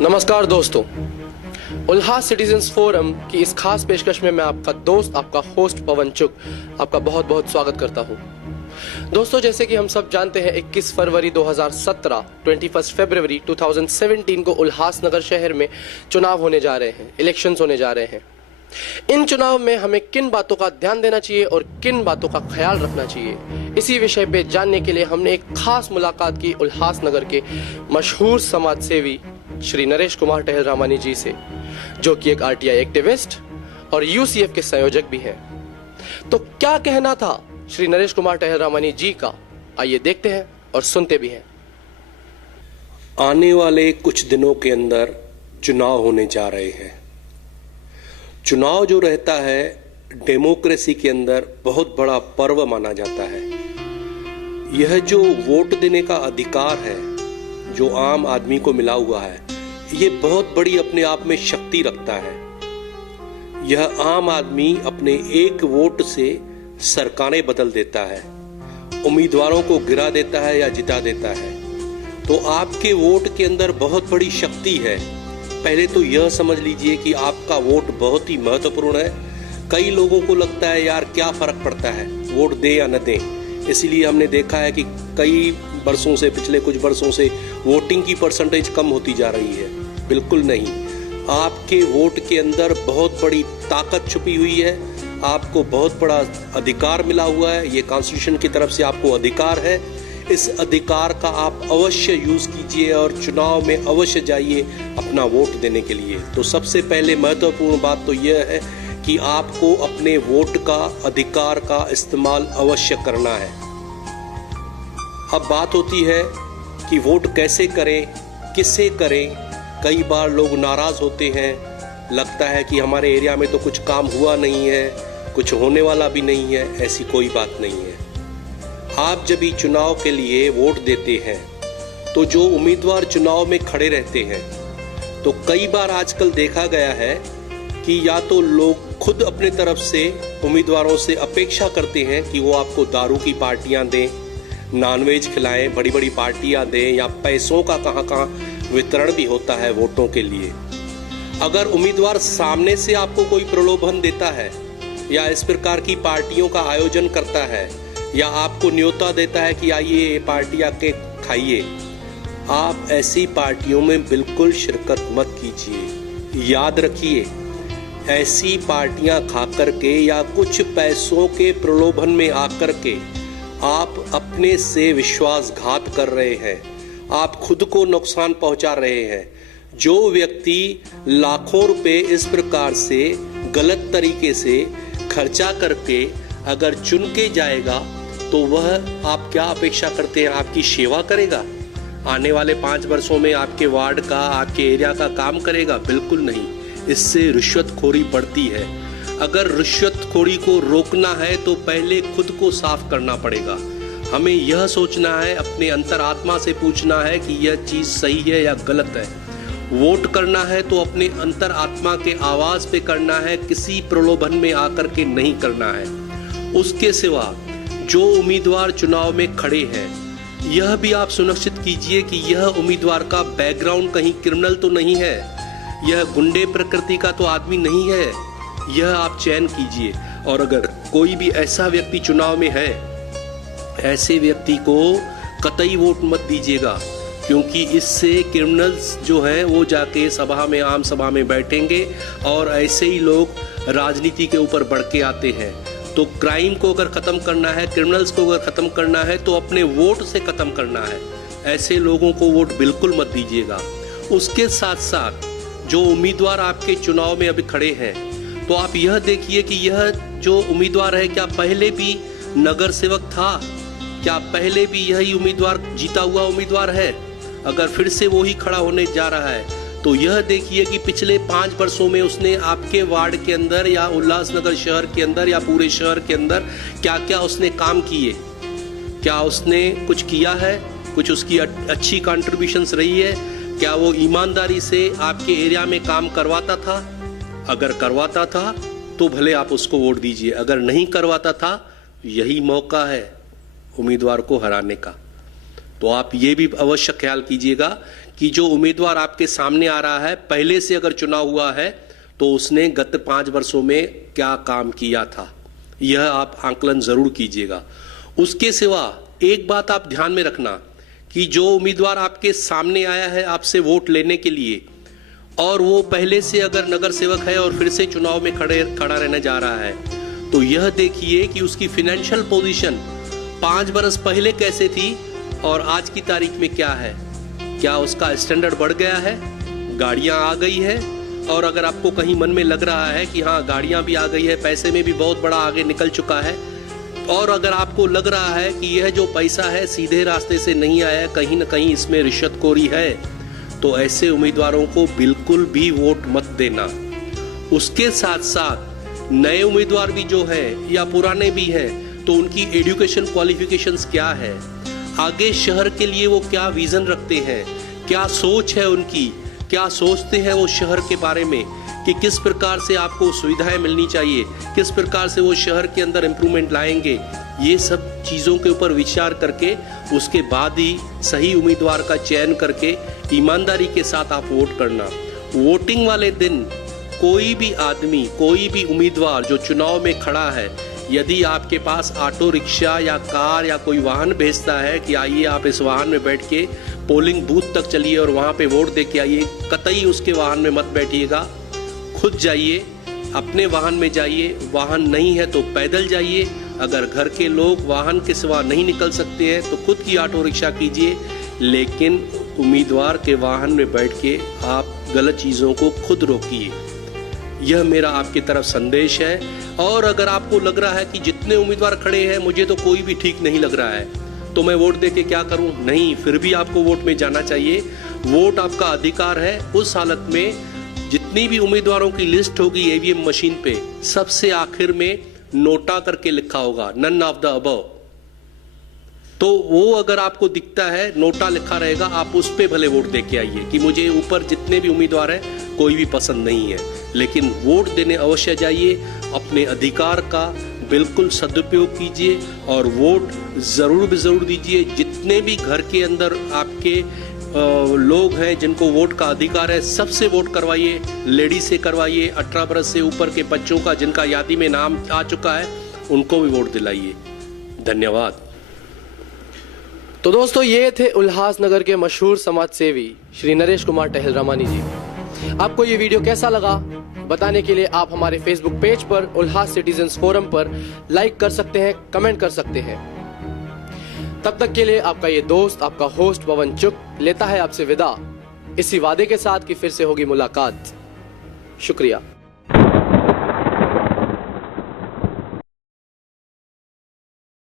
नमस्कार दोस्तों, उल्लास citizens forum की इस खास पेशकश में मैं आपका दोस्त, आपका होस्ट पवन चुग आपका बहुत बहुत स्वागत करता हूं। दोस्तों, जैसे कि हम सब जानते हैं 21 फरवरी 2017 21 फरवरी 2017 को उल्लासनगर शहर में चुनाव होने जा रहे हैं, इलेक्शंस होने जा रहे हैं। इन चुनाव में हमें किन बातों का ध्यान देना चाहिए और किन बातों का ख्याल रखना चाहिए, इसी विषय पे जानने के लिए हमने एक खास मुलाकात की उल्लासनगर के मशहूर समाज सेवी श्री नरेश कुमार टहलरामानी जी से, जो कि एक आरटीआई एक्टिविस्ट और यूसीएफ के संयोजक भी हैं। तो क्या कहना था श्री नरेश कुमार टहलरामानी जी का, आइए देखते हैं और सुनते भी हैं। आने वाले कुछ दिनों के अंदर चुनाव होने जा रहे हैं। चुनाव जो रहता है डेमोक्रेसी के अंदर बहुत बड़ा पर्व माना जाता है। यह जो वोट देने का अधिकार है जो आम आदमी को मिला हुआ है, ये बहुत बड़ी अपने आप में शक्ति रखता है। यह आम आदमी अपने एक वोट से सरकारें बदल देता है, उम्मीदवारों को गिरा देता है या जिता देता है। तो आपके वोट के अंदर बहुत बड़ी शक्ति है। पहले तो यह समझ लीजिए कि आपका वोट बहुत ही महत्वपूर्ण है। कई लोगों को लगता है यार क्या फर्क पड़ता है वोट दे या न दे, इसीलिए हमने देखा है कि कई वर्षों से, पिछले कुछ वर्षों से वोटिंग की परसेंटेज कम होती जा रही है। बिल्कुल नहीं, आपके वोट के अंदर बहुत बड़ी ताकत छुपी हुई है, आपको बहुत बड़ा अधिकार मिला हुआ है। ये कॉन्स्टिट्यूशन की तरफ से आपको अधिकार है। इस अधिकार का आप अवश्य यूज कीजिए और चुनाव में अवश्य जाइए अपना वोट देने के लिए। तो सबसे पहले महत्वपूर्ण बात तो यह है कि आपको अपने वोट का अधिकार का इस्तेमाल अवश्य करना है। अब बात होती है कि वोट कैसे करें, किससे करें। कई बार लोग नाराज होते हैं, लगता है कि हमारे एरिया में तो कुछ काम हुआ नहीं है, कुछ होने वाला भी नहीं है। ऐसी कोई बात नहीं है। आप जब भी चुनाव के लिए वोट देते हैं तो जो उम्मीदवार चुनाव में खड़े रहते हैं, तो कई बार आजकल देखा गया है कि या तो लोग खुद अपने तरफ से उम्मीदवारों से अपेक्षा करते हैं कि वो आपको दारू की पार्टियां दें, नॉनवेज खिलाएं, बड़ी बड़ी पार्टियां दें, या पैसों का कहां वितरण भी होता है वोटों के लिए। अगर उम्मीदवार सामने से आपको कोई प्रलोभन देता है या इस प्रकार की पार्टियों का आयोजन करता है या आपको न्योता देता है कि आइए ये पार्टी आके खाइए, आप ऐसी पार्टियों में बिल्कुल शिरकत मत कीजिए। याद रखिए, ऐसी पार्टियां खा करके या कुछ पैसों के प्रलोभन में आकर के आप अपने से विश्वासघात कर रहे हैं, आप खुद को नुकसान पहुंचा रहे हैं। जो व्यक्ति लाखों रुपए इस प्रकार से गलत तरीके से खर्चा करके अगर चुन के जाएगा, तो वह आप क्या अपेक्षा करते हैं आपकी सेवा करेगा? आने वाले 5 वर्षों में आपके वार्ड का, आपके एरिया का काम करेगा? बिल्कुल नहीं। इससे रिश्वतखोरी बढ़ती है। अगर रिश्वतखोरी को रोकना है तो पहले खुद को साफ करना पड़ेगा। हमें यह सोचना है, अपने अंतरात्मा से पूछना है कि यह चीज सही है या गलत है। वोट करना है तो अपने अंतरात्मा के आवाज पे करना है, किसी प्रलोभन में आकर के नहीं करना है। उसके सिवा जो उम्मीदवार चुनाव में खड़े हैं, यह भी आप सुनिश्चित कीजिए कि यह उम्मीदवार का बैकग्राउंड कहीं क्रिमिनल तो नहीं है, यह गुंडे प्रकृति का तो आदमी नहीं है। यह आप चयन कीजिए। और अगर कोई भी ऐसा व्यक्ति चुनाव में है, ऐसे व्यक्ति को कतई वोट मत दीजिएगा, क्योंकि इससे क्रिमिनल्स जो है वो जाके सभा में, आम सभा में बैठेंगे और ऐसे ही लोग राजनीति के ऊपर बढ़ के आते हैं। तो क्राइम को अगर खत्म करना है, क्रिमिनल्स को अगर खत्म करना है, तो अपने वोट से खत्म करना है। ऐसे लोगों को वोट बिल्कुल मत दीजिएगा। उसके साथ साथ जो उम्मीदवार आपके चुनाव में अभी खड़े हैं, तो आप यह देखिए कि यह जो उम्मीदवार है, क्या पहले भी नगर सेवक था? क्या पहले भी यही उम्मीदवार जीता हुआ उम्मीदवार है? अगर फिर से वो ही खड़ा होने जा रहा है, तो यह देखिए कि पिछले 5 वर्षों में उसने आपके वार्ड के अंदर या उल्लासनगर शहर के अंदर या पूरे शहर के अंदर क्या क्या उसने काम किए, क्या उसने कुछ किया है, कुछ उसकी अच्छी कंट्रीब्यूशंस रही है, क्या वो ईमानदारी से आपके एरिया में काम करवाता था? अगर करवाता था तो भले आप उसको वोट दीजिए, अगर नहीं करवाता था, यही मौका है उम्मीदवार को हराने का। तो आप ये भी अवश्य ख्याल कीजिएगा कि जो उम्मीदवार आपके सामने आ रहा है, पहले से अगर चुनाव हुआ है तो उसने गत 5 वर्षों में क्या काम किया था, यह आप आंकलन जरूर कीजिएगा। उसके सिवा एक बात आप ध्यान में रखना कि जो उम्मीदवार आपके सामने आया है आपसे वोट लेने के लिए, और वो पहले से अगर नगर सेवक है और फिर से चुनाव में खड़ा रहने जा रहा है, तो यह देखिए कि उसकी फाइनेंशियल पोजीशन 5 बरस पहले कैसे थी और आज की तारीख में क्या है। क्या उसका स्टैंडर्ड बढ़ गया है, गाड़ियां आ गई है, और अगर आपको कहीं मन में लग रहा है कि हाँ गाड़ियां भी आ गई है, पैसे में भी बहुत बड़ा आगे निकल चुका है, और अगर आपको लग रहा है कि यह जो पैसा है सीधे रास्ते से नहीं आया, कहीं ना कहीं इसमें रिश्वतखोरी है, तो ऐसे उम्मीदवारों को बिल्कुल भी वोट मत देना। उसके साथ साथ नए उम्मीदवार भी जो है या पुराने भी हैं, तो उनकी एजुकेशन क्वालिफिकेशंस क्या है, आगे शहर के लिए वो क्या विजन रखते हैं, क्या सोच है उनकी, क्या सोचते हैं वो शहर के बारे में, कि किस प्रकार से आपको सुविधाएं मिलनी चाहिए, किस प्रकार से वो शहर के अंदर इम्प्रूवमेंट लाएंगे, ये सब चीज़ों के ऊपर विचार करके उसके बाद ही सही उम्मीदवार का चयन करके ईमानदारी के साथ आप वोट करना। वोटिंग वाले दिन कोई भी आदमी, कोई भी उम्मीदवार जो चुनाव में खड़ा है, यदि आपके पास ऑटो रिक्शा या कार या कोई वाहन भेजता है कि आइए आप इस वाहन में बैठ के पोलिंग बूथ तक चलिए और वहाँ पे वोट दे के आइए, कतई उसके वाहन में मत बैठिएगा, खुद जाइए, अपने वाहन में जाइए। वाहन नहीं है तो पैदल जाइए, अगर घर के लोग वाहन के सिवा नहीं निकल सकते हैं तो खुद की ऑटो रिक्शा कीजिए, लेकिन उम्मीदवार के वाहन में बैठ के आप गलत चीज़ों को खुद रोकिए। यह मेरा आपकी तरफ संदेश है। और अगर आपको लग रहा है कि जितने उम्मीदवार खड़े हैं मुझे तो कोई भी ठीक नहीं लग रहा है, तो मैं वोट दे के क्या करूं, नहीं, फिर भी आपको वोट में जाना चाहिए। वोट आपका अधिकार है। उस हालत में जितनी भी उम्मीदवारों की लिस्ट होगी ईवीएम मशीन पे, सबसे आखिर में नोटा करके लिखा होगा, नन ऑफ द अबव। तो वो अगर आपको दिखता है नोटा लिखा रहेगा, आप उस पे भले वोट दे के आइए कि मुझे ऊपर जितने भी उम्मीदवार हैं कोई भी पसंद नहीं है, लेकिन वोट देने अवश्य जाइए। अपने अधिकार का बिल्कुल सदुपयोग कीजिए और वोट जरूर दीजिए। जितने भी घर के अंदर आपके लोग हैं जिनको वोट का अधिकार है, सबसे वोट करवाइए, लेडीज से करवाइए, 18 बरस से ऊपर के बच्चों का जिनका यादी में नाम आ चुका है उनको भी वोट दिलाइए। धन्यवाद। तो दोस्तों, ये थे उल्लासनगर के मशहूर समाज सेवी श्री नरेश कुमार टहलरामानी जी। आपको ये वीडियो कैसा लगा बताने के लिए आप हमारे फेसबुक पेज पर उल्लास सिटीजन्स फोरम पर लाइक कर सकते हैं, कमेंट कर सकते हैं। तब तक के लिए आपका ये दोस्त, आपका होस्ट पवन चुक लेता है आपसे विदा, इसी वादे के साथ कि फिर से होगी मुलाकात। शुक्रिया।